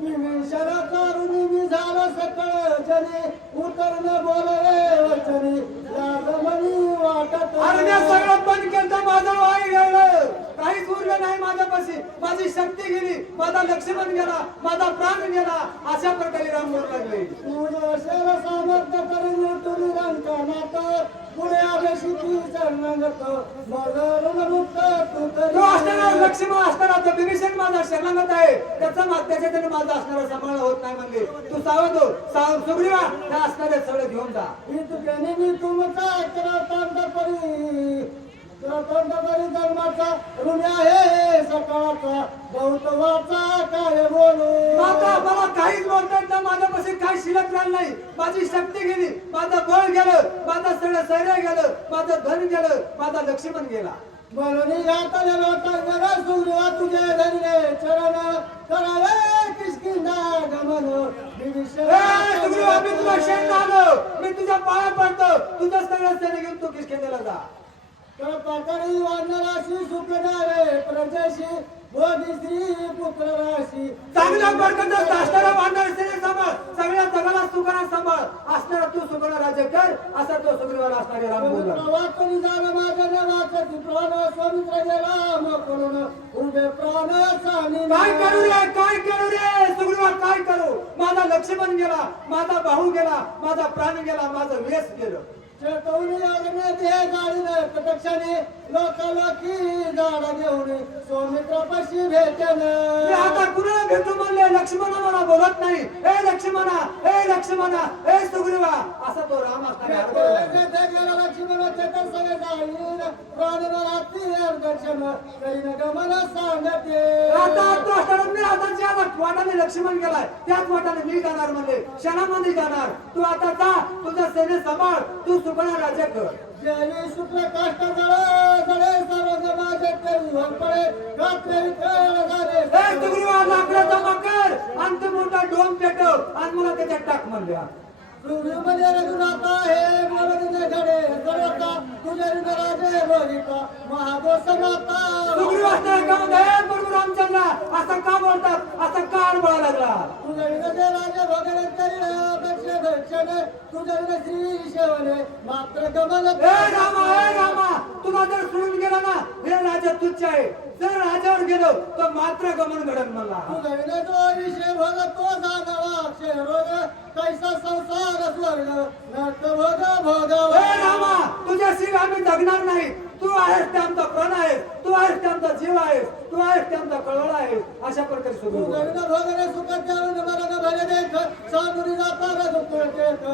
शरता रुनी झालं सकळ जनी उतरण बोलवे वचनी राजमणी वाटत अरे सगळं बंद केलं माझं वाई गेलं काहीच उरलं नाही माझ्यापाशी माझी शक्ती गेली माझा लक्ष्मण गेला माझा प्राण गेला अशा प्रकारे राम बोलू लागले तुझं शर सामर्थ्य करून उठून रंगनात पुढे आले शिकी चरणगत मगरून मुक्त तो असताना लक्ष्मण असताना तो विभीषण माझा शरणागत आहे त्याच्या त्याने माझा असणारा सांभाळ होत नाही म्हणले तू सावध हो सुग्रीवा त्या असणारे सगळं घेऊन जा मी तुमचा क्रतांतपरी धर्माचा ऋण आहे सकाळचा गौतवाचा काय बोलू माता मला काहीच बोलता येत नाही माझ्यापाशी काही शिल्लक राहिलं नाही माझी शक्ती गेली माझं बळ गेलं माझं सगळं सैन्य गेलं माझं धन गेलं माझा लक्ष्मण गेला म्हणून यातले लोटांगर सुग्रीवा तुझे धरले चरण करावे किष्किंधा गमन सुग्रीवा मी तुला शरण आलो मी तुझ्या पाया पडतो तुझं सगळं सैन्य घेऊन तू किष्किंधेला जा पाकळी वानराशी सुखदारे प्रजेशी बोधी श्री पुत्र राशी चांगल्या बरकत असणारा वानर सेने सांभाळ सगळ्या जगाला सुखाना सांभाळ असणारा तू सुखाना राज्य कर असा तो सुग्रीवाला असणारे राम बोलला प्रवाचनी झालं माझ्या नेवाचं प्राण स्वामित्र गेला मग करून उभे प्राण सानी काय करू रे सुग्रीवा काय करू माझा लक्ष्मण गेला माझा भाऊ गेला माझा प्राण गेला माझं वेस गेलं चेतवणी अग्ने दे गाडीने प्रत्यक्षाने लोकालोकी झाड घेऊन सौमित्रापाशी भेटन आता कुणाला भेटू म्हणले लक्ष्मण मला बोलत नाही ए लक्ष्मणा ए सुग्रीवा असा तो राम गेला लक्ष्मण चेतन सगळे जाईन प्राणरात्री दर्शन करीन गमन सांगते आता तो असताना आता ज्या वाटाने लक्ष्मण गेलाय त्याच वाटाने मी जाणार म्हणले क्षणामध्ये जाणार तू आता जा तुझं सैन्य सांभाळ तू सुखना राज्य कर जय शुक्ल काष्ट जळे सर्व समाजे तेरी पडे रात्री खेळ झाले ए सुग्रीवा लाकडाचा मकर आणि तो मोठा डोम पेटव आणि मला त्याच्यात टाक म्हणल्या सुग्रीवमध्ये रघुनाथा हे बोलविले घडे सर्वता तुझे राजे रोहिता महादोषनाथा सुग्रीवास्त्र गाव आहे प्रभू रामचंद्र असं का बोलतात असं का अडबळा लागला तुझे राजे भगरे करील दक्ष दक्षिण तुझे श्री शेवले मात्र गमन ए रामा तुला जर सोडून गेला ना हे राजा तुच्छ आहे जर राजावर गेलो तर मात्र गमन घडन मला तुझे जो विषय भोग तो जागावा रोग कैसा संसार स्वर्ग नर्क भोग ए रामा तुझ्याशी आम्ही जगणार नाही तू आहेस ते आमचा प्राण आहेस तू आहेस ते आमचा जीव आहेस तू आहेस ते आमचा कळवळा आहेस अशा प्रकारे सुरू भोगने सुख त्यावरून मरण भले देख सानुरी जाता दुःख देख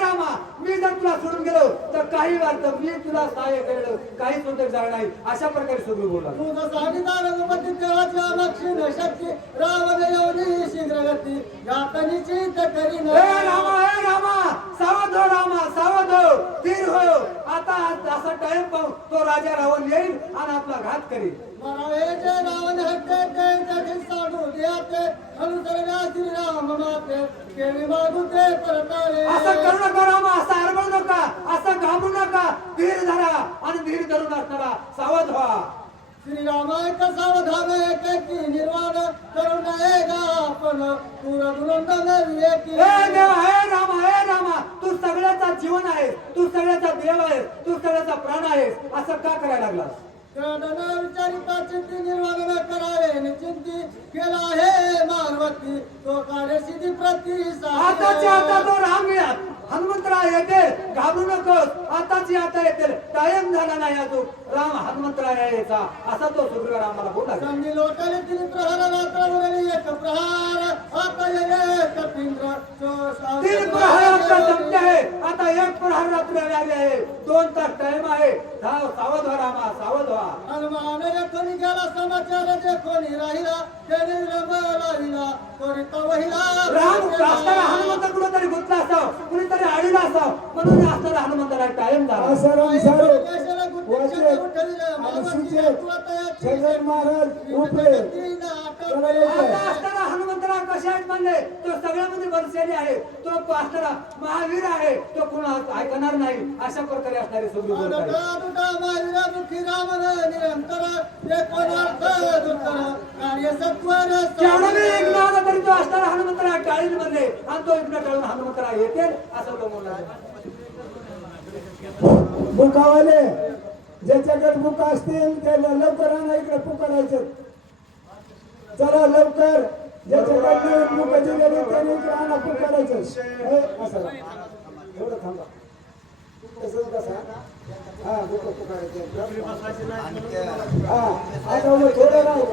रामा मी जर तुला सोडून गेलो तर काही वार्त मी तुला सहाय्य केलं काही सुद्धा जाणार नाही अशा प्रकारे सुरू बोला तुझं सांगितलं रघुपती देवाच्या लक्ष्मी शक्ती रावण येऊन शीघ्रगती यातनीची करीन रामा सावध हो धीर हो आता असा टाइम पाहू तो राजा रावण येईल आणि आपला घात करेल मरावेचे रावण हट्टे ते जगी साडू द्याते अनुसरण्या श्रीराम माते केळी मागू ते परतावे असं करू नका रामा असं अडबडू नका असं घाबरू नका धीर धरा आणि धीर धरून असताना सावध व्हा श्रीरामायक सावधान एकेकी निर्वाण करून आपण पुरदुरंदन विवेकी हे देवा हे रामा तू सगळ्याचा जीवन आहेस तू सगळ्याचा देव आहेस तू सगळ्याचा प्राण आहेस असं का करायला लागलास विचारिता चिंती निर्वाण न करावे निचिंती केला हे मानवती तो कार्य सिद्धी आताची आता तो राम हनुमंतराय येते घाबरू नकोस आताची आता येते टाइम झाला नाही अजून राम हनुमंतराय यायचा असा तो सुग्रीव रामाला बोलला संधी लोटाले तिने प्रहार रात्र उरली एक प्रहार आता एक पिंद्र तीन प्रहार आता संपले आहे आता एक प्रहार रात्र लागले आहे 2 तास टाइम आहे सावध व्हा रामा सावध व्हा हनुमान कोणी गेला समाचार जे कोणी राहिला त्याने रमला त्वरित वहिला राम असताना हनुमंत कुठेतरी गुंतला असाव कुणीतरी आडीला असाव म्हणून असताना हनुमंताला टाइम झाला महाराज असताना हनुमंतराय कसे आहेत म्हणले तो सगळ्यामध्ये बलशाली आहे, तो असणारा महावीर आहे, तो कुणा ऐकणार नाही, अशा प्रकारे असणारे सगळे बोलत आहेत. केवढा वेळ एक नावाला तरी तो असणारा हनुमंतराय टाळील म्हणले आणि तो इकडे टाळून हनुमंतराय येतील असं तो म्हणला. बुकावाले ज्याच्याकडे बुक असतील त्याला लवकर आणा इकडे पुकारायचं. चला लवकर, ज्याच्याकडे बुक दिलेली त्याने इकडे आणा पुकारायचं. असं एवढं थांबा. तसंच कसा हा बुक पुकारायचं. हा आता थोडं राहू.